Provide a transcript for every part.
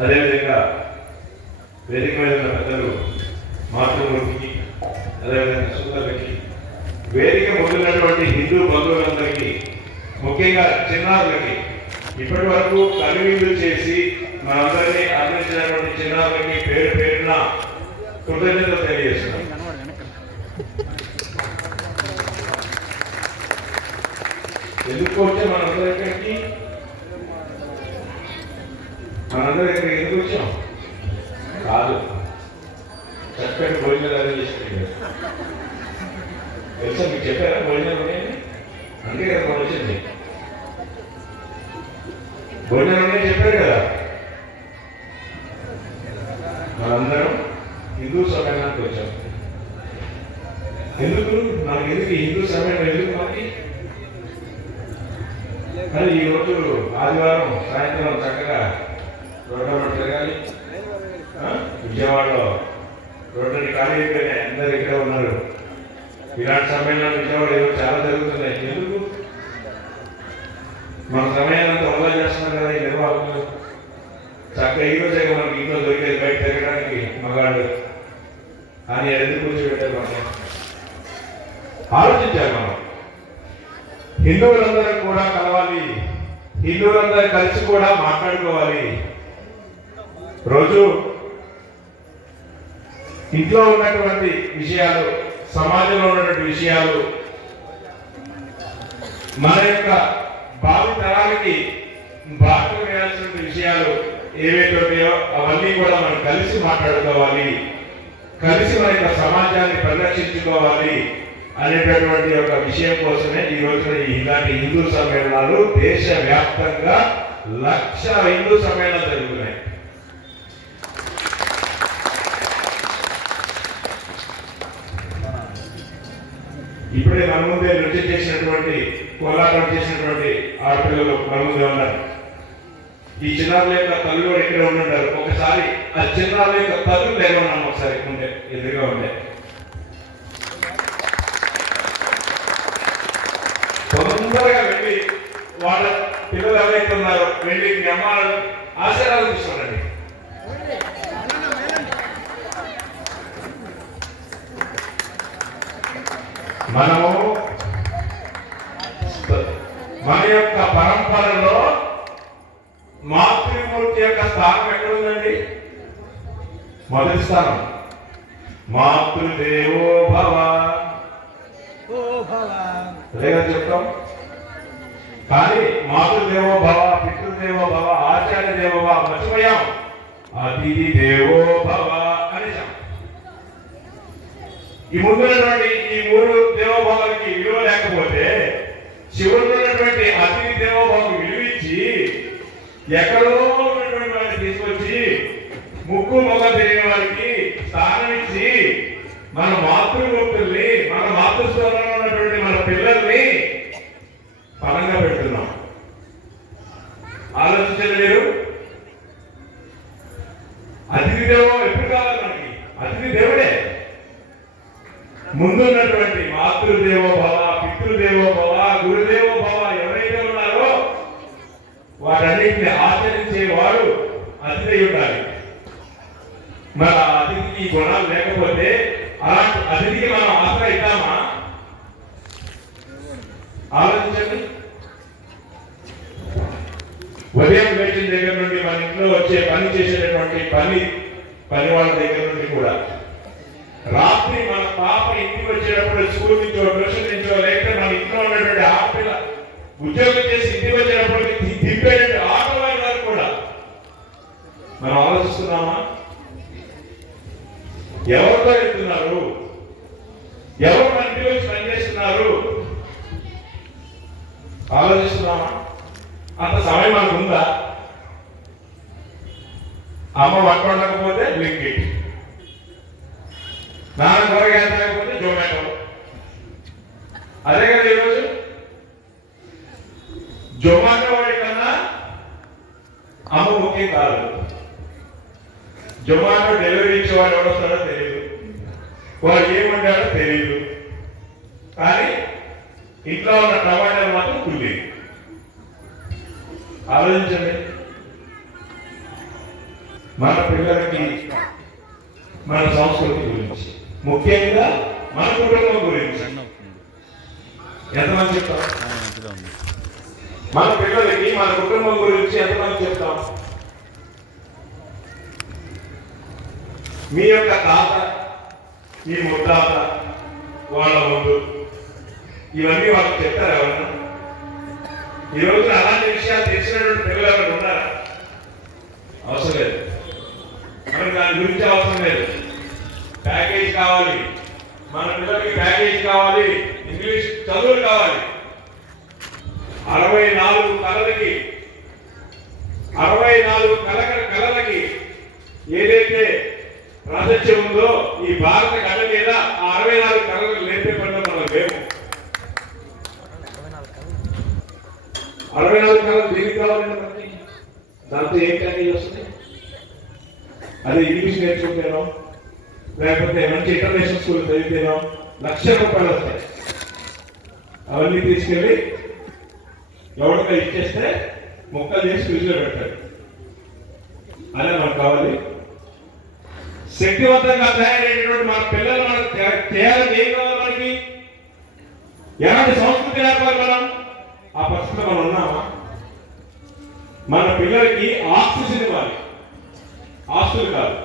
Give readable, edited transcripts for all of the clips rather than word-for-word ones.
అదేవిధంగా వేదిక మీద ఉన్న పెద్దలు మాతృమూర్తికి, అదేవిధంగా సూతలకి, వేదిక ముందున్నటువంటి హిందూ బంధువులందరికీ, ముఖ్యంగా చిన్నారులకి, ఇప్పటి వరకు కనువిందు చేసి మనందరినీ అందించినటువంటి చిన్నారులకి పేరు పేరున కృతజ్ఞతలు తెలియజేస్తున్నాం. ఎందుకు వచ్చాం మనందరూ ఇక్కడికి? మనందరూ ఇక్కడికి ఎందుకు వచ్చాం? కాదు, చక్కటి భోజనాలు అదే చేసుకుంటారు. తెలుసా, మీకు చెప్పారా భోజనాలు ఉన్నాయని? అందుకే కదా మనం వచ్చింది. భోజనాలు ఉన్నాయని చెప్పారు కదా. మనందరం హిందూ సమ్మేళనానికి వచ్చాం. ఎందుకు మనకి? ఎందుకు హిందూ సమ్మేళనం? ఎందుకు మనకి? కానీ ఈరోజు ఆదివారం సాయంత్రం చక్కగా రోడ్డు తిరగాలి. విజయవాడలో రోడ్డు ఖాళీ అయిపోయినాయి, అందరు ఇక్కడే ఉన్నారు. ఇలాంటి సమ్మేళనాలు విజయవాడ ఈరోజు చాలా జరుగుతున్నాయి. ఎందుకు? మన సమయాన్ని వృధా చేస్తున్నారు కదా ఈ నిర్వాహకులు. చక్కగా ఈరోజే మనకి ఇంట్లో దొరికేది బయట తిరగడానికి మగాళ్ళు అని ఎందుకు కూర్చోబెట్టారు? మనం ఆలోచించాలి. మనం హిందువులందరూ కూడా కలవాలి, హిందువులందరూ కలిసి కూడా మాట్లాడుకోవాలి. రోజు ఇంట్లో ఉన్నటువంటి విషయాలు, సమాజంలో ఉన్నటువంటి విషయాలు, మన యొక్క భావి తరాలకి బాధ్యత వేయాల్సిన విషయాలు ఏవైతే ఉన్నాయో అవన్నీ కూడా మనం కలిసి మాట్లాడుకోవాలి, కలిసి మన యొక్క సమాజాన్ని పరిరక్షించుకోవాలి అనేటటువంటి ఒక విషయం కోసమే ఈ రోజున ఇలాంటి హిందూ సమ్మేళనాలు దేశవ్యాప్తంగా 1,00,000 హిందూ సమ్మేళనాలు జరుగుతున్నాయి. ఇప్పుడే మన ముందే నృత్యం చేసినటువంటి, కోలాటం చేసినటువంటి ఆడపిల్లలు మన ముందే ఉన్నారు. ఈ చిన్నారుల యొక్క తల్లులు ఎక్కడ ఉండారు? ఒకసారి ఆ చిన్నారుల యొక్క తల్లు లేకున్నాము, ఒకసారి ఉండే ఎదురుగా ఉండే తొందరగా వెళ్ళి వాళ్ళ పిల్లలు ఎవరైతే ఉన్నారో వెళ్ళి మీ అమ్మ ఆశీర్వాదం తీసుకోండి. మనము మన యొక్క పరంపరలో మాతృమూర్తి యొక్క స్థానం ఎక్కడుందండి? మొదటి స్థానం. మాతృదేవో భవ లేదా చెప్తాం. కానీ మాతృదేవో భవ, పితృదేవో భవ, ఆచార్య దేవో భవ మర్చిపోయాం. అతిథి దేవో భవ అనేసాం. ఈ ముందున్నటువంటి ఈ 3 దేవోభావాలకి విలువ లేకపోతే శివుడు ఉన్నటువంటి అతిథి దేవోభావం విలువించి ఎక్కడో ఉన్నటువంటి వారిని తీసుకొచ్చి ముక్కు మొగ తెలియని వారికి స్థానం ఇచ్చి మన మాతృమూర్తుల్ని, మన మాతృస్థానంలో ఉన్నటువంటి మన పిల్లల్ని పరంగా పెడుతున్నాం. ఆలోచించండి మీరు. అతిథి దేవో ఎప్పుడు కావాలి మనకి? అతిథి దేవుడే. ముందున్నటువంటి మాతృదేవో భవ, పితృదేవో భవ, గురుదేవో భవ ఎవరైతే ఉన్నారో వాటన్నిటిని ఆచరించేవాడు అతిథి ఉండాలి. మన అతిథికి గుణాలు లేకపోతే అలాంటి అతిథికి మనం ఆశ్రయిద్దామా? ఆలోచించండి. ఉదయం లేచిన దగ్గర నుండి మన ఇంట్లో వచ్చే పని చేసేటటువంటి పని వాళ్ళ దగ్గర నుండి కూడా రాత్రి మన పాప ఇంటికి వచ్చేటప్పుడు స్కూల్ నుంచో, ట్యూషన్ నుంచో, లేకపోతే మన ఇంట్లో ఉన్నటువంటి ఆడపిల్ల ఉద్యోగం చేసి ఇంటికి వచ్చేటప్పుడు దింపేటువంటి ఆటో వారు కూడా మనం ఆలోచిస్తున్నామా? ఎవరితో వెళ్తున్నారు? ఎవరు మన ఇంటికి వచ్చి పనిచేస్తున్నారు? ఆలోచిస్తున్నామా? అంత సమయం మనకు ఉందా? అమ్మ వంట ఉండకపోతే బ్లింకిట్, నాన్న కూరగాయలు తాగకపోతే జొమాటో. అదే కదా ఈరోజు జొమాటో వాడి కన్నా అమ్మ ముఖ్యం కాదు. జొమాటో డెలివరీ ఇచ్చేవాడు ఎవడొస్తాడో తెలియదు, వాడు ఏమంటాడో తెలియదు, కానీ ఇంట్లో ఉన్న టమాటాలు మాత్రం కుళ్ళి. ఆలోచించండి. మన పిల్లలకి మన సంస్కృతి గురించి, ముఖ్యంగా మన కుటుంబం గురించి ఎంతమంది చెప్తాం? మన పిల్లలకి మన కుటుంబం గురించి ఎంతమంది చెప్తాం? మీ యొక్క తాత, మీ ముత్తాత వాళ్ళ ముందు ఇవన్నీ వాళ్ళకి చెప్తారు ఎవరన్నా? ఈ రోజు అలాంటి విషయాలు తెలిసినటువంటి పిల్లలు అక్కడ ఉన్నారా? అవసరం లేదు. మనకు దాని గురించి అవసరం లేదు. ప్యాకేజ్ కావాలి, మన పిల్లలకి ప్యాకేజ్ కావాలి, ఇంగ్లీష్ చదువులు కావాలి. 64 కళలకి 64 కళలకి ఏదైతే ప్రాశస్త్యం ఉందో ఈ భారత కళ మీద ఆ 64 కళలకు లేపే పనులు మనం లేము. 64 కళలు దేనికి కావాలండి మనకి? దాంతో ఏం ప్యాకేజ్ వస్తుంది? అదే ఇంగ్లీష్ నేర్చుకుంటేనో లేకపోతే మంచి ఇంటర్నేషనల్ స్కూల్ చదివితేనో ₹1,00,000 వస్తాయి. అవన్నీ తీసుకెళ్ళి ఎవరికో ఇచ్చేస్తే మొక్కలు చేసి ఫ్రిడ్జ్లో పెడతాడు. అదే మనకు కావాలి. శక్తివంతంగా తయారైనటువంటి మన పిల్లలు మనం చేయాలని ఏం కావాలి? మనకి ఎలాంటి సంస్కృతి నేర్పాలి? మనం ఆ పరిస్థితిలో మనం ఉన్నామా? మన పిల్లలకి ఆక్సిజన్ ఇవ్వాలి, ఆస్తులు కాదు.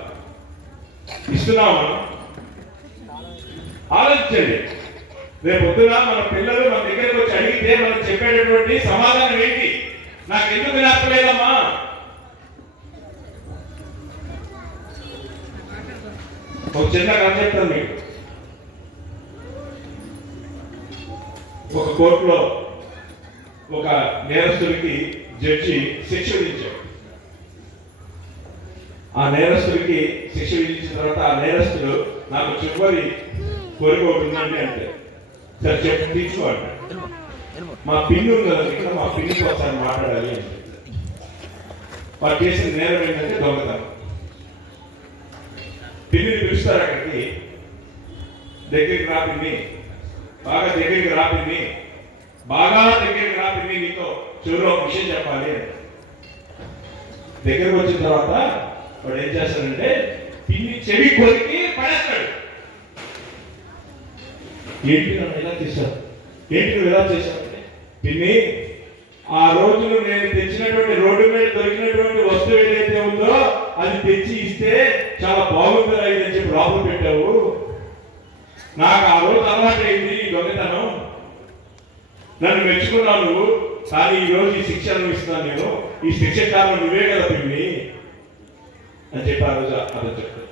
ఇస్తున్నామా మనం? ఆలోచించండి. రేపు పొద్దున మన పిల్లలు మన దగ్గరకు వచ్చి అడిగితే మనం చెప్పేటటువంటి సమాధానం ఏంటి? నాకు ఎందుకు నేర్పలేదమ్మా? ఒక చిన్న కథ చెప్తాను మీకు. ఒక కోర్టులో ఒక నేరస్తుడికి జడ్జి శిక్ష విధించాడు. ఆ నేరస్తుడికి శిక్ష విధించిన తర్వాత ఆ నేరస్తుడు నాకు చివరి కోరిక ఒకటి ఉందండి అంటే, సరే చెప్పి తీసుకోండి. మా పిన్ని ఉంది కదా ఇక్కడ, మా పిన్నికి ఒకసారి మాట్లాడాలి అంటే. వాడు చేసిన నేరం ఏంటంటే దొంగతనం. పిన్నిని పిలుస్తారు అక్కడికి. దగ్గరికి రాపింది, బాగా దగ్గరికి రాపింది, బాగా దగ్గరికి రాపింది, నీతో చివరిలో ఒక విషయం చెప్పాలి. దగ్గరకు వచ్చిన తర్వాత వాడు ఏం చేస్తాడంటే పిన్ని చెవి కొరికి పడేస్తాడు. ఏంటి నన్ను ఎలా చేశావు? ఏంటి నువ్వు ఎలా చేశావంటే, పిన్ని ఆ రోజులు నేను తెచ్చినటువంటి రోడ్డు మీద దొరికినటువంటి వస్తువు ఏదైతే ఉందో అది తెచ్చి ఇస్తే చాలా బాగుంటుంది అని చెప్పి లోపల పెట్టావు. నాకు ఆ రోజు అలవాటు అయింది ఈ దొంగతనం. నన్ను మెచ్చుకున్నావు నువ్వు, కానీ ఈ రోజు ఈ శిక్ష అనుభవిస్తున్నాను నేను. ఈ శిక్ష కారణం నువ్వే కదా పిన్ని అని చెప్పి ఆ రోజు అదే చెప్తాడు.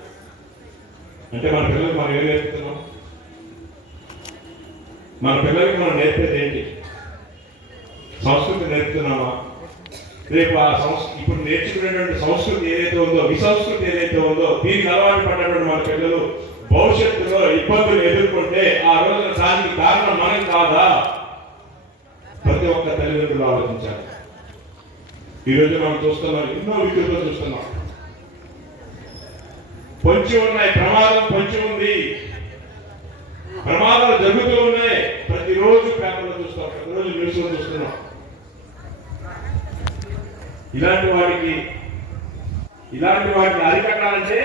అంటే మన పిల్లలకు మనం ఏం నేర్పుతున్నాం? మన పిల్లలకి మనం నేర్పేది ఏంటి? సంస్కృతి నేర్పుతున్నామా? రేపు ఆ ఇప్పుడు నేర్చుకునేటువంటి సంస్కృతి ఏదైతే ఉందో, విసంస్కృతి ఏదైతే ఉందో, దీనికి అలవాటు పడ్డటువంటి మన పిల్లలు భవిష్యత్తులో ఇబ్బందులు ఎదుర్కొంటే ఆ రోజున దానికి కారణం మనం కాదా? ప్రతి ఒక్క తల్లిదండ్రులు ఆలోచించాలి. ఈరోజు మనం చూస్తున్నాం, ఎన్నో వికృతులు చూస్తున్నాం. పొంచి ఉన్నాయి, ప్రమాదం పొంచి ఉంది, ప్రమాదాలు జరుగుతూ ఉన్నాయి. ప్రతిరోజు పేపర్లో చూస్తాం, ప్రతిరోజు న్యూస్లో చూస్తున్నాం. ఇలాంటి వాటిని అరికట్టాలంటే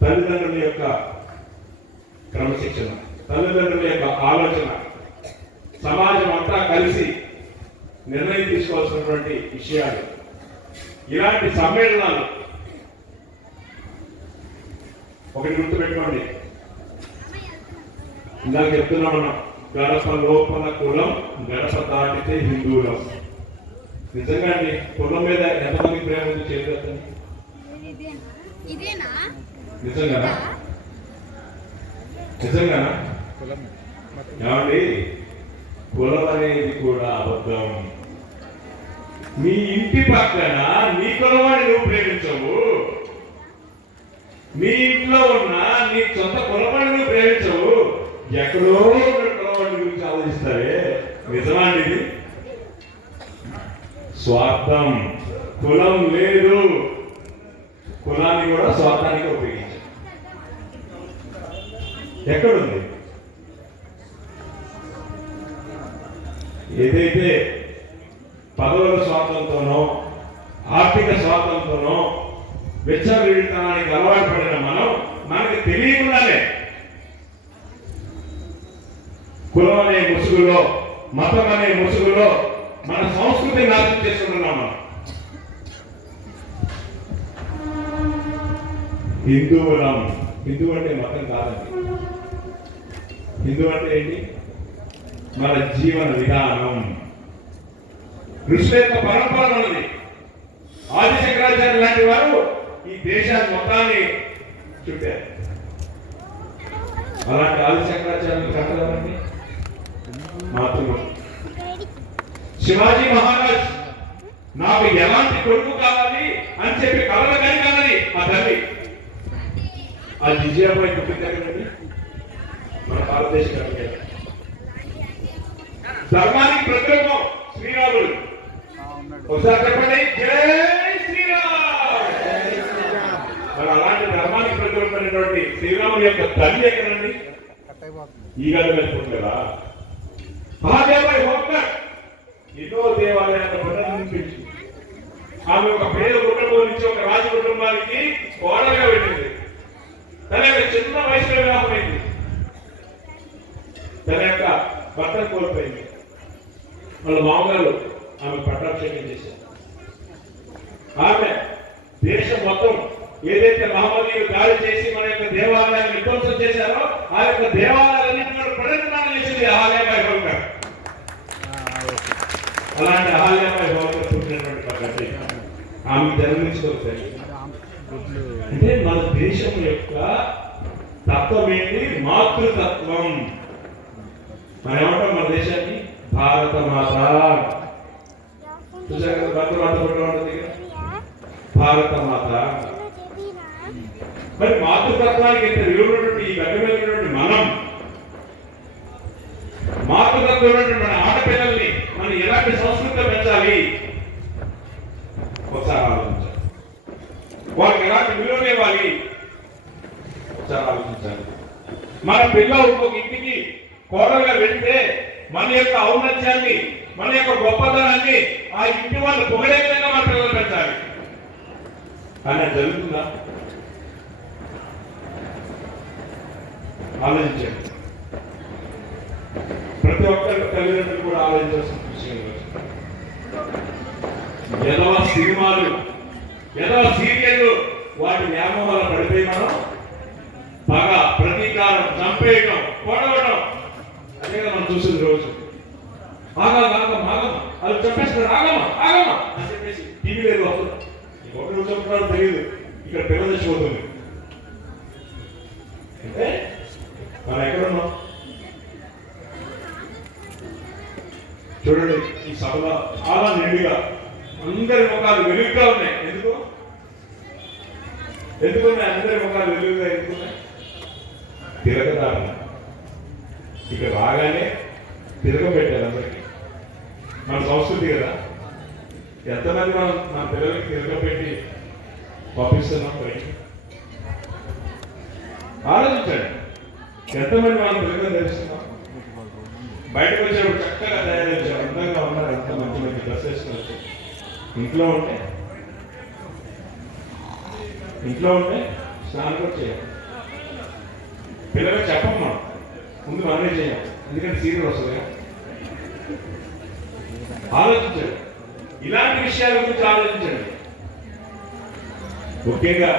తల్లిదండ్రుల యొక్క క్రమశిక్షణ, తల్లిదండ్రుల యొక్క ఆలోచన, సమాజం అంతా కలిసి నిర్ణయం తీసుకోవాల్సినటువంటి విషయాలు. ఇలాంటి సమ్మేళనాలు ఒకటి గుర్తుపెట్టుకోండి. ఇందాక చెప్తున్నాం మనం, గడప లోపల కులం, గడప దాటితే హిందువులం. నిజంగా అండి, కులం మీద ఎంతమంది ప్రేమ ఉంది చేరుతుంది? నిజంగానా? నిజంగానా? ఏమండి, కులం అనేది కూడా అబద్ధం. మీ ఇంటి పక్కన నీ కులవాడిని నువ్వు ప్రేమించవు, మీ ఇంట్లో ఉన్న నీ సొంత కులవాడిని నువ్వు ప్రేమించవు, ఎక్కడో కులవాడి గురించి ఆలోచిస్తావే. నిజమాండి ఇది? స్వార్థం. కులం లేదు, కులాన్ని కూడా స్వార్థానికి ఉపయోగించారు. ఎక్కడుంది? ఏదైతే పదవుల స్వార్థంతోనో, ఆర్థిక స్వార్థంతోనో వెచ్చవిడితనానికి అలవాటు పడిన మనం మనకి తెలియకుండానే కులం అనే ముసుగులో, మతం అనే ముసుగులో మన సంస్కృతిని నాశనం చేసుకుంటున్నాం మనం. హిందువులం. హిందూ అంటే మతం కాదండి. హిందూ అంటే ఏంటి? మన జీవన విధానం, ఋషుల యొక్క పరంపర ఉన్నది. ఆది శంకరాచార్య లాంటి వారు ఈ దేశాన్ని మొత్తాన్ని చుట్టారు. అలాంటి ఆది శంకరాచార్యులు కట్టలేమండి మాతృ. శివాజీ మహారాజ్ నాకు ఎలాంటి కొడుకు కావాలి అని చెప్పి కలలు కానీ కన్నది ఆ తల్లి. ఆ జిజియాబాయి పుట్టిందండి మన భారతదేశ ధర్మానికి ప్రతిరూపం శ్రీరాముడు. ఒకసారి చెప్పండి, జై శ్రీరామ్. మరి అలాంటి ధర్మానికి ప్రతిరూపమైనటువంటి శ్రీరాముడి యొక్క తల్లి ఎక్కడండి? ఈ గది వెళ్ళిపోతుంది కదా. మహాదేవాయి హోంకర్ ఎన్నో దేవాలయాల నిర్మించి ఆమె ఒక పేద కుటుంబం నుంచి ఒక రాజు కుటుంబానికి కోడలుగా వెళ్ళింది. తన యొక్క చిన్న వయసులో వివాహమైంది. తన యొక్క భర్తను కోల్పోయింది. వాళ్ళ మామగారు ఆమె పట్టాభిషేకం చేశారు. ఆమె దేశం మొత్తం ఏదైతే మహమ్మదీయులు దాడి చేసి మన యొక్క దేవాలయాన్ని విధ్వంసం చేశారో ఆ యొక్క దేవాలయాలన్నింటిలో ప్రదర్శన చేసింది అహల్యాబాయి హోల్కర్. అలాంటి అహల్యాబాయి హోల్కర్ పుట్టినటువంటి పద్ధతి ఆమె జన్మించుకోవచ్చు. అంటే మన దేశం యొక్క తత్వం ఏంటి? మాతృతత్వం. మనం ఏమంటాం మన దేశాన్ని? భారత మాత. చూసారు భారత మాత ఉంటుంది, భారత మాత. మరి మాతృతత్వానికి ఎంత విలువైనటువంటి ఈ గడ్డమైనటువంటి మనం మాతృతత్వం మన ఆడపిల్లల్ని మనం ఎలాంటి సంస్కృతిలో పెంచాలి ఒకసారి ఆలోచించాలి. వాళ్ళకి ఎలాంటి విలువలు ఇవ్వాలి ఒకసారి ఆలోచించాలి. మన పిల్లలు ఇంకొక ఇంటికి కోడలుగా వెళ్తే మన యొక్క ఔన్నత్యాన్ని, మన యొక్క గొప్పతనాన్ని ఆ ఇంటి వాళ్ళు పొగడే విధంగా మన పిల్లలు పెంచాలి. కానీ జరుగుతుందా? ఆలోచించండి. ప్రతి ఒక్కరి తల్లిదండ్రులు కూడా ఆలోచించాల్సిన విషయం. ఎదవ సినిమాలు, ఎదవ సీరియళ్ళు, వాటి వ్యామోహాల పడిపోయి మనం పగ, ప్రతీకారం, చంపేయడం, కొడవడం, అదే మనం చూసింది రోజు. ఆగమా అది చెప్పేస్తున్నారు, ఆగమా అని చెప్పేసి టీవీ లేదు వస్తుంది. ఒకరు చెప్తున్నారో తెలియదు, ఇక్కడ పిల్లలు తెచ్చిపోతుంది. అంటే మనం ఎక్కడున్నాం చూడండి. ఈ సభలో చాలా నిండుగా అందరి ముఖాలు వెలుగుగా ఉన్నాయి. ఎందుకున్నాయి అందరి ముఖాలు వెలుగుగా? ఎందుకున్నాయి? తిరగదారు. ఇక్కడ రాగానే తిరగబెట్టారు అందరికి. మన సంస్కృతి కదా. ఎంతమంది మనం మన పిల్లలకి తిరగబెట్టి పంపిస్తున్నాం బయట? ఆలోచించండి. ఎంతమంది మనం తిరగ తెలుస్తున్నాం? బయటకు వచ్చేప్పుడు చక్కగా తయారు చేశారు, అందంగా ఉన్నారు, ఎంత మంచి మంచి డ్రెస్ వేసుకుని వచ్చి. ఇంట్లో ఉంటే స్నానం కూడా చేయాలి. పిల్లలకు చెప్పం మనం, ముందు మనమే చేయాలి. ఎందుకంటే సీరియల్ వస్తుంది. ఆలోచించండి. ఇలాంటి విషయాల గురించి ఆలోచించండి. ముఖ్యంగా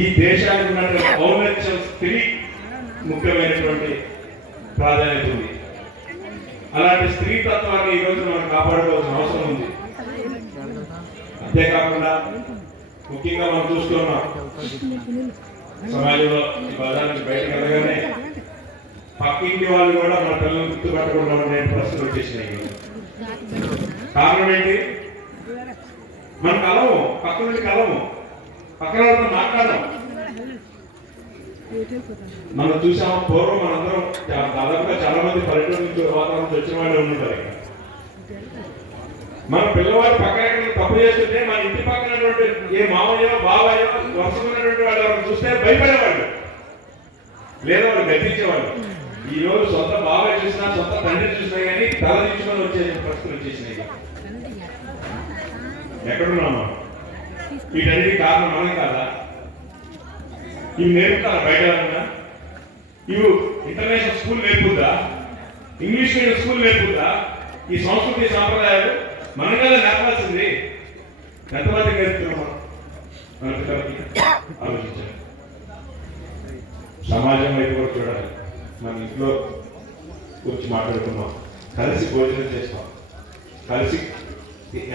ఈ దేశానికి ఉన్నటువంటి ఔన్నత్యం స్త్రీ ముఖ్యమైనటువంటి ప్రాధాన్యత ఉంది. అలాంటి స్త్రీ తత్వాన్ని ఈరోజు మనం కాపాడుకోవాల్సిన అవసరం ఉంది. అంతేకాకుండా ముఖ్యంగా మనం చూస్తున్నాం సమాజంలో ఈ బజార్కి బయటకు వెళ్ళగానే పక్కింటి వాళ్ళు కూడా మన పిల్లలను గుర్తుపట్టకుండా ఉండే పరిస్థితులు వచ్చేసినాయి. కారణం ఏంటి? మన కలము, పక్క నుండి కలము, పక్కన వాళ్ళతో మాట్లాడడం. మనం చూసాము పూర్వం మనందరం దాదాపుగా చాలా మంది పల్లెటూరు నుంచి వాతావరణం నుంచి వచ్చిన వాళ్ళు ఉంటారు. మన పిల్లవాడు పక్కన తప్పు చేస్తుంటే మన ఇంటి పక్కనటువంటి ఏ మామయ్యో బాబాయో వర్షమైనటువంటి వాళ్ళు ఎవరు చూస్తే భయపడేవాళ్ళు, లేదా వాళ్ళు గర్తించేవాళ్ళు. ఈ రోజు సొంత బాబాయ్ చూసినా, సొంత తండ్రి చూసినా కానీ తల దించుకొని వచ్చే పరిస్థితులు వచ్చేసినాయి. ఎక్కడున్నామా? వీటన్నిటి కారణం మనం కాదా? ఇవి నేర్పుతారా బయట? ఇవి ఇంటర్నేషనల్ స్కూల్ నేర్పుద్దా? ఇంగ్లీష్ మీడియం స్కూల్ నేర్పుద్దా? ఈ సంస్కృతి సాంప్రదాయాలు మనం కదా నేర్పాల్సింది. ఎంతమంది నేర్పుతున్నాం మన పిల్లలకి? ఆలోచించాలి. సమాజం వైపు కూడా చూడాలి. మన ఇంట్లో కూర్చి మాట్లాడుకున్నాం, కలిసి భోజనం చేస్తాం, కలిసి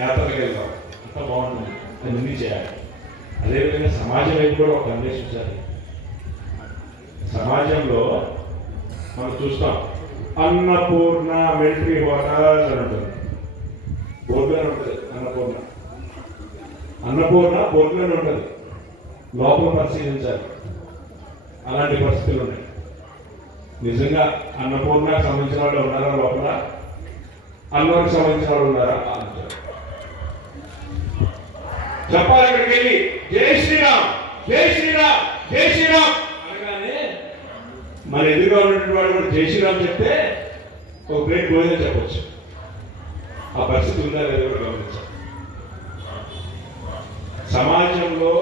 యాత్రలకు వెళ్దాం, అంత బాగుంటుంది. అన్నీ చేయాలి. అదేవిధంగా సమాజం వైపు కూడా ఒక అన్వేషించాలి. సమాజంలో మనం చూస్తాం, అన్నపూర్ణ మిలిటరీ హోటల్స్ అని ఉంటుంది, బోర్డులోనే ఉంటుంది. అన్నపూర్ణ బోర్డులోనే ఉంటుంది, లోపల పరిశీలించాలి. అలాంటి పరిస్థితులు ఉన్నాయి. నిజంగా అన్నపూర్ణకు సంబంధించిన వాళ్ళు ఉన్నారా లోపల? అన్నకు సంబంధించిన వాళ్ళు ఉన్నారా? చెప్పాలి. ఇక్కడికి వెళ్ళి జై శ్రీరామ్, జై శ్రీరామ్, జై శ్రీరామ్ అనగానే మన ఎదురుగా ఉన్నటువంటి వాడు కూడా జై శ్రీరామ్ చెప్తే ఒక ప్లేట్ భోజనం చెప్పవచ్చు. ఆ పరిస్థితి ఉందా లేదా కూడా గమనించాలి. సమాజంలో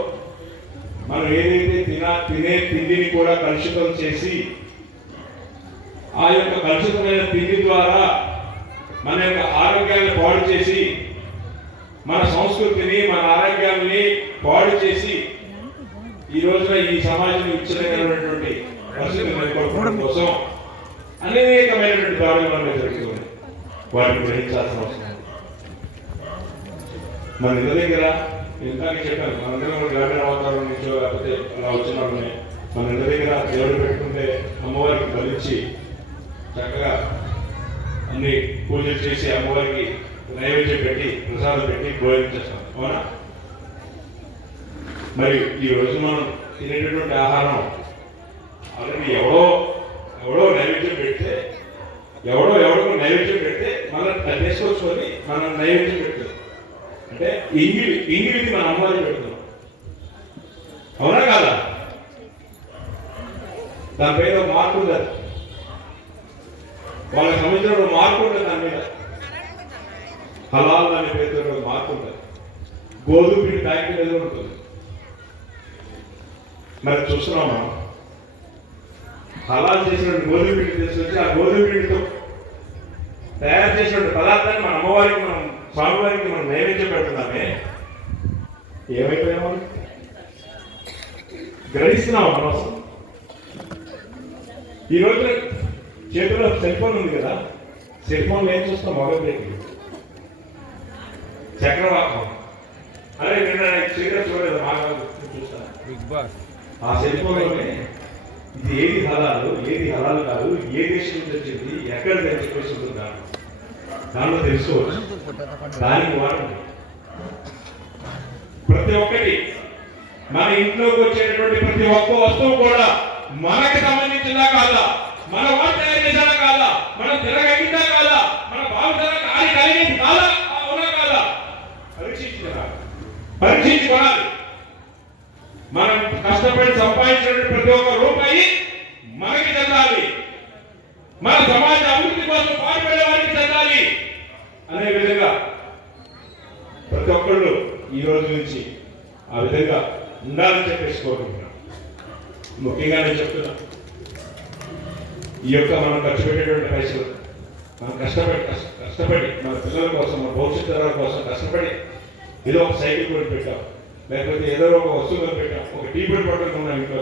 మనం ఏదైతే తినే తిండిని కూడా కలుషితం చేసి, ఆ యొక్క కలుషితమైన తిండి ద్వారా మన యొక్క ఆరోగ్యాన్ని పాడు చేసి, మన సంస్కృతిని మన ఆరోగ్యాన్ని పాడు చేసి ఈ రోజున ఈ సమాజం విచ్ఛిన్నమైనటువంటి పరిస్థితులు నెలకొల్పడం కోసం అనేకమైనటువంటి దాడులు మన జరుగుతుంది. వాటిని గ్రహించాల్సిన అవసరం. మన ఇళ్ళ దగ్గర ఇందాక చెప్పాను, మనందరం గ్రామీణ వాతావరణం నుంచో లేకపోతే అలా వచ్చిన వాళ్ళని మన ఇళ్ళ దగ్గర దేవుడు పెట్టుకుంటే అమ్మవారికి బలించి చక్కగా అన్ని పూజలు చేసి అమ్మవారికి నైవేద్యం పెట్టి ప్రసాదం పెట్టి భోజనం చేస్తాం. అవునా? మరి ఈ రోజు మనం తినేటటువంటి ఆహారం ఆల్రెడీ ఎవడో నైవేద్యం పెడితే, ఎవడో నైవేద్యం పెడితే మనం తీసుకొచ్చుకొని మనం నైవేద్యం పెడతాం. అంటే ఇంగిలికి మన అమ్మవారికి పెడుతున్నాం. అవునా కాదా? దానిపైన ఒక మార్పు ఉంది. వాళ్ళకి సంబంధించిన మార్పు ఉంటుంది. దాని మీద హలాల్ అనే పేరుతో ఒక మార్పు ఉంటుంది. గోధుమ పిండి ప్యాకెట్ మీద ఉంటుంది. మరి చూస్తున్నాం మనం హలాల్ చేసినటువంటి గోధుమ పిండి తీసుకొచ్చి ఆ గోధుమ పిండితో తయారు చేసినటువంటి పదార్థాన్ని మన అమ్మవారికి, మనం స్వామివారికి మనం నైవేద్యం పెడుతున్నామే. ఏమైపోయామో గ్రహిస్తున్నామా మనం? ఈ రోజు చేతిలో సెల్ ఫోన్ ఉంది కదా, సెల్ ఫోన్లో ఏం చూస్తాం? Mobile plate, Chakravakam. అరే నిన్న చీకటి చూడలేదు, బాగా చూస్తాను. బిగ్ బాస్ ఆ సెల్ ఫోన్లోనే ఇది ఏది హలాలు కాదు, ఏ దేశం నుంచి వచ్చింది, ఎక్కడ చెప్పేసి ఉంటుంది. దానిలో తెలుసుకోవచ్చు. దానికి వాడండి. ప్రతి ఒక్కటి మన ఇంట్లోకి వచ్చేటటువంటి ప్రతి ఒక్క వస్తువు కూడా మనకి సంబంధించిందా కాదా, మన వాడు తయారు చేసేదా కాదా, మనం తినగలిగిందా కాదా, మన భావితరానికి ఆది కలిగింది కాదా, అవునా కాదా పరీక్షించుకోవాలి. మనం కష్టపడి సంపాదించినటువంటి ప్రతి ఒక్క రూపాయి మనకి చెందాలి, మన సమాజ అభివృద్ధి కోసం పాటుపడే వారికి చెందాలి అనే విధంగా ప్రతి ఒక్కళ్ళు ఈ రోజు నుంచి ఆ విధంగా ఉండాలని చెప్పేసి కోరుకుంటున్నాం. ముఖ్యంగా నేను చెప్తున్నా, ఈ యొక్క మనం ఖర్చు పెట్టేటువంటి పైసలు మనం కష్టపడి మన పిల్లల కోసం, మన భవిష్యత్తు తరాల కోసం కష్టపడి ఏదో ఒక సైకిల్ కొని పెట్టాం, లేకపోతే ఏదో ఒక వస్తువు కొని పెట్టాం, ఒక టీ పొడి పట్టుకున్నాం ఇంట్లో.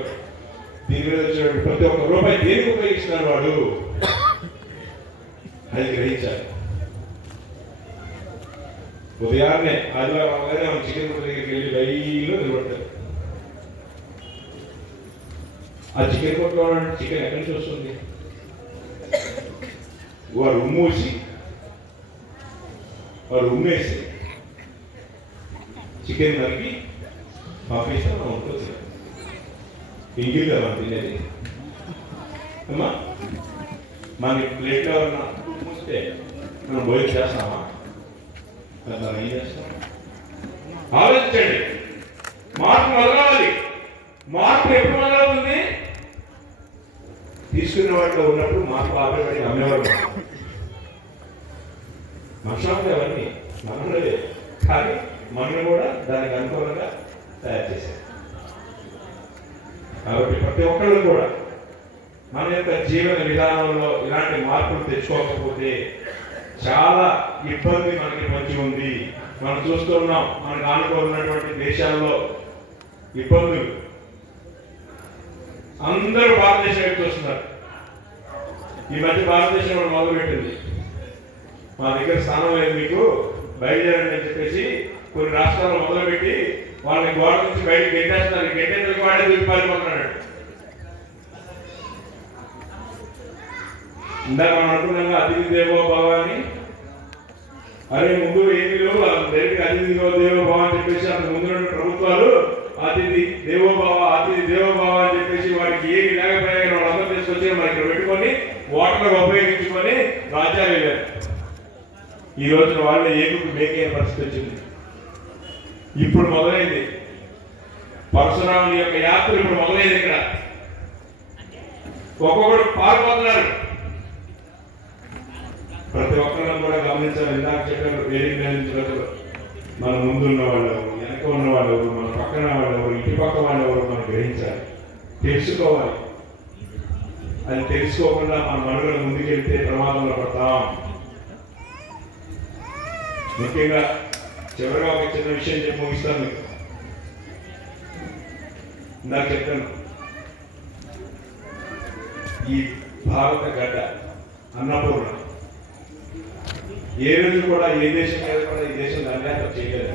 దీని మీద వచ్చేటువంటి ప్రతి ఒక్క రూపాయి దేనికి ఉపయోగిస్తున్నారు వాడు, అది గ్రహించాలి. ఉదయాన్నే ఆదివారం అవగానే మనం చికెన్ కొట్టు దగ్గరికి వెళ్ళి లైన్లో నిలబడతారు. ఆ చికెన్ కొట్టులో చికెన్ ఎక్కడి నుంచి వస్తుంది? వాడు ఉమ్మేసి చికెన్ నరికి పంపిస్తే మనం ఉంటుంది. ఇంగిల్ కదా మనం తినేది. అమ్మా మన ప్లేట్లో ఉన్న మూస్తే మనం భోజనం చేస్తామా? మనం ఏం చేస్తాం? ఆలోచించండి. మార్పు మొదలవాలి. మార్పు ఎప్పుడు మొదలవుతుంది? తీసుకునే వాటిలో ఉన్నప్పుడు మార్పు ఆపేవాడికి అమ్మేవాడు. మనుషులు అవన్నీ మనలే, కానీ మనల్ని కూడా దానికి అనుకూలంగా తయారు చేశారు. కాబట్టి ప్రతి ఒక్కళ్ళు కూడా మన యొక్క జీవన విధానంలో ఇలాంటి మార్పులు తెచ్చుకోకపోతే చాలా ఇబ్బంది మనకి మంచి ఉంది. మనం చూస్తున్నాం, మనకు ఆనుకున్నటువంటి దేశాల్లో ఇబ్బందులు. అందరూ భారతదేశం వైపు చూస్తున్నారు. ఈ మధ్య భారతదేశం కూడా మొదలుపెట్టింది, మా దగ్గర స్థానం లేదు మీకు, బయలుదేరండి అని చెప్పేసి కొన్ని రాష్ట్రాల్లో మొదలుపెట్టి వాళ్ళని గోడ నుంచి బయటకు గెట్టేస్తున్నారు. గెట్టేందుకు వాడే దూకి పారిపోతున్నాడు. ఇందాక మనం అనుకున్నాగా అతిథి దేవో భవ అని. అరే ముందు ఏమి లేవు, డైరెక్ట్ అతిథి దేవో భవ అని చెప్పేసి అంత ముందు ప్రభుత్వాలు అతిథి దేవోభావ అతిథి దేవోభావ అని చెప్పేసి వారికి ఏమి లేకపోయా వాళ్ళందరూ తీసుకొచ్చి మన ఇక్కడ పెట్టుకొని వాటర్లో ఉపయోగించుకొని రాజ్యాలు వెళ్ళారు. ఈ రోజున వాళ్ళే ఏకుకు మేకైన పరిస్థితి వచ్చింది. ఇప్పుడు మొదలైంది పరశురాముని యొక్క యాత్ర. ఇప్పుడు మొదలైంది. ఇక్కడ ఒక్కొక్కడు పాల్గొన్నారు. ప్రతి ఒక్కరిని కూడా గమనించాలి. ఇందాక చెప్పారు వేదిక నుంచి మన ముందు ఉన్న వాళ్ళు, వెనక ఉన్న వాళ్ళు, మన పక్కన వాళ్ళు, ఇంటి పక్క వాళ్ళు ఎవరు మనం గ్రహించాలి, తెలుసుకోవాలి. అది తెలుసుకోకుండా మన మనుగడ ముందుకెళ్తే ప్రమాదంలో పడతాం. ముఖ్యంగా చివరిగా ఒక చిన్న విషయం చెప్పి ముగిస్తాను మీకు. ఇందాక చెప్పాను, ఈ భారత గడ్డ అన్నపూర్ణ ఏ రోజు కూడా ఏ దేశం మీద కూడా ఈ దేశం దండయాత్ర చేయలేదు.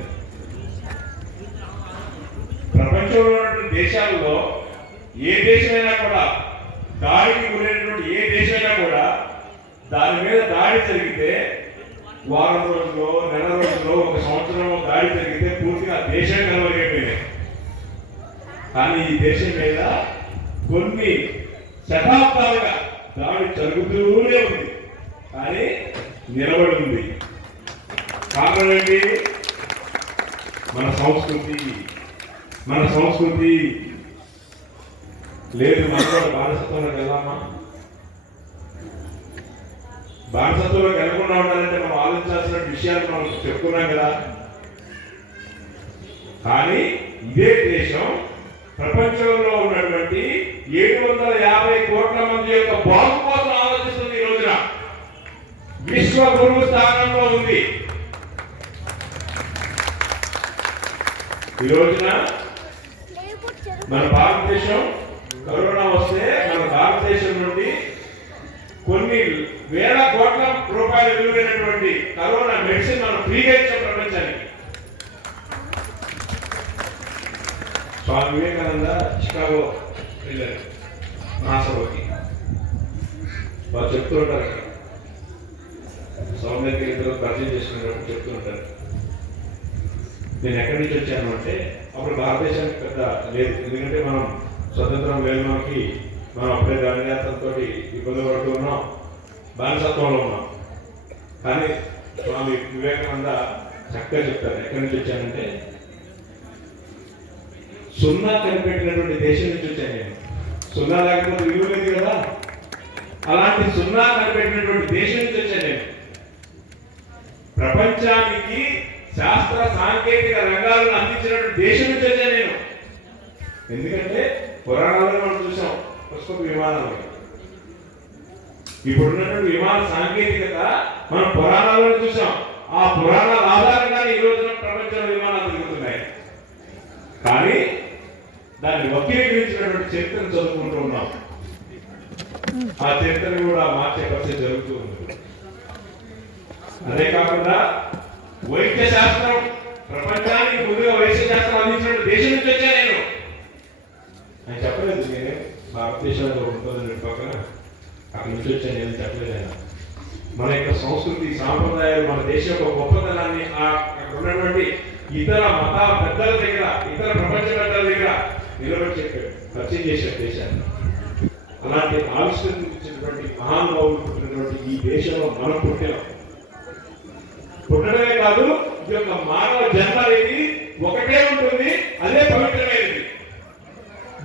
ప్రపంచంలో ఉన్నటువంటి దేశాలలో ఏ దేశమైనా కూడా దాడికి గురైనటువంటి ఏ దేశమైనా కూడా దాని మీద దాడి జరిగితే వారం రోజుల్లో, నెల రోజుల్లో, ఒక సంవత్సరంలో దాడి జరిగితే పూర్తిగా దేశం కనుమరుగైపోయింది. కానీ ఈ దేశం మీద కొన్ని శతాబ్దాలుగా దాడి జరుగుతూనే ఉంది, కానీ నిలబడి ఉంది. కారణం ఏంటి? మన సంస్కృతి. మన సంస్కృతి లేదు. మన కూడా బానిసత్వంలోకి వెళ్దామా? బానిసత్వంలోకి వెళ్ళకుండా ఉండాలంటే మనం ఆలోచించాల్సిన విషయాలు మనం చెప్పుకున్నాం కదా. కానీ ఇదే దేశం ప్రపంచంలో ఉన్నటువంటి 750 కోట్ల మంది యొక్క బాగు కోసం ఆలోచిస్తుంది. ఈ రోజున విశ్వ గురువు స్థానంలో ఉంది. ఈ రోజున మన భారతదేశం కరోనా వస్తే మన భారతదేశం నుండి కొన్ని వేల కోట్ల రూపాయలు విలువైనటువంటి కరోనా మెడిసిన్ మనం ఫ్రీగా ఇచ్చాం ప్రపంచానికి. స్వామి వివేకానంద చికాగో వెళ్ళారు, నాసలోకి. వాళ్ళు చెప్తూ ఉంటారు, స్వామి దగ్గర ఇద్దరు పరిచయం చేసుకునేటప్పుడు చెప్తూ ఉంటారు, నేను ఎక్కడి నుంచి వచ్చాను అంటే అప్పుడు భారతదేశానికి పెద్ద లేదు, ఎందుకంటే మనం స్వతంత్రం లేదు మనకి, మనం అప్పుడే దండయాత్రతో ఇబ్బంది పడుతూ ఉన్నాం, బానిసత్వంలో ఉన్నాం. కానీ స్వామి వివేకానంద చక్కగా చెప్తారు, ఎక్కడి నుంచి వచ్చానంటే సున్నా కనిపెట్టినటువంటి దేశం నుంచి వచ్చాను నేను. సున్నా లేకపోతే విలువ లేదు కదా. అలాంటి సున్నా కనిపెట్టినటువంటి దేశం నుంచి వచ్చాను నేను. ప్రపంచానికి శాస్త్ర సాంకేతిక రంగాలను అందించినటువంటి దేశం నుంచి వచ్చాను నేను. ఎందుకంటే పురాణాలను మనం చూసాం, పుష్పక విమానాలు. ఇప్పుడున్నటువంటి విమాన సాంకేతికత మనం పురాణాలను చూసాం. ఆ పురాణాల ఆధారంగానే ఈ రోజున ప్రపంచంలో విమానాలు తిరుగుతున్నాయి. కానీ దాన్ని వక్రీకరించినటువంటి చరిత్రను చదువుకుంటూ ఉన్నాం. ఆ చరిత్రను కూడా మార్చే పరిస్థితి జరుగుతూ ఉంది. అదే కాకుండా వైద్య శాస్త్రం ప్రపంచానికి ముందుగా వైద్య శాస్త్రం అందించినటువంటి దేశం నుంచి వచ్చా నేను. ఆయన చెప్పలేదు నేనే భారతదేశంలో ఉంటుందని పక్కన అక్కడి నుంచి వచ్చాను నేను చెప్పలేదు. ఆయన మన యొక్క సంస్కృతి సాంప్రదాయాలు, మన దేశం యొక్క గొప్పతనాన్ని అక్కడ ఉన్నటువంటి ఇతర మత పెద్దల దగ్గర, ఇతర ప్రపంచ పెద్దల దగ్గర నిలబడి చెప్పాడు, పరిచయం చేశాడు దేశాన్ని. అలాంటి ఆవిష్కరించినటువంటి మహానుభావులు పుట్టినటువంటి ఈ దేశంలో మనం పుట్టడమే కాదు, ఈ యొక్క మానవ జన్మ అనేది ఒకటే ఉంటుంది, అదే పవిత్రమైనది.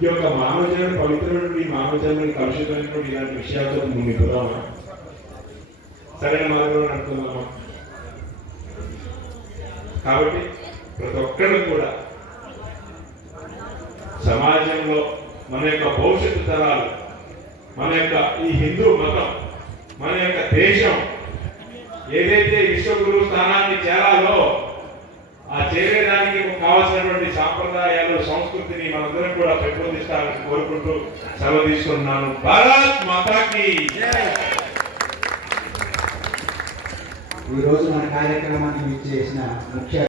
ఈ యొక్క మానవ జన్మ పవిత్రమైనటువంటి మానవ జన్మని కలుషితమైనటువంటి ఇలాంటి విషయాలతో ముందుకు పోదామా? సరైన మార్గంలో నడుపుకుందామా? కాబట్టి ప్రతి ఒక్కరు కూడా సమాజంలో మన యొక్క భవిష్యత్తు తరాలు, మన యొక్క ఈ హిందూ మతం, మన యొక్క దేశం ఏదైతే విశ్వగురు స్థానాన్ని చేరాలో ఆ చేరేదానికి కావాల్సినటువంటి సాంప్రదాయాలు, సంస్కృతిని మనందరం కూడా పెంపొందిస్తారని కోరుకుంటూ సెలవు తీసుకుంటున్నాను. భారత్ మాతాకి. ఈ రోజు మన కార్యక్రమాన్ని చేసిన ముఖ్య